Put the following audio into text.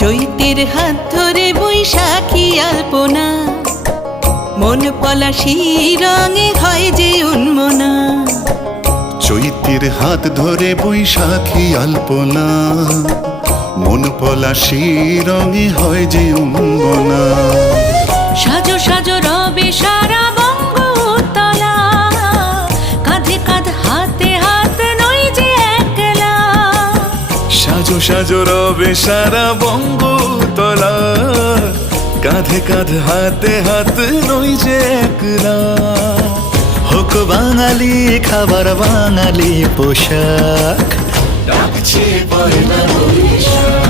চৈতের হাত ধরে বৈশাখী আলপনা, মন পলাশি রঙে হয় যে উন্মনা। চৈতের হাত ধরে বৈশাখী আলপনা, মন পলাশি রঙে হয় যে উন্মনা। সাজো সাজো রবে সারা বঙ্গতলা, কাঁধে কাঁধ হাতে হাত নই যে একলা। সাজো সাজো রবে সারা বঙ্গতলা, কাঁধে কাঁধ হাতে হাত নই যে একলা। হোক বাঙালি খাবার বাঙালি পোশাক, ডাকছে পয়লা বৈশাখ।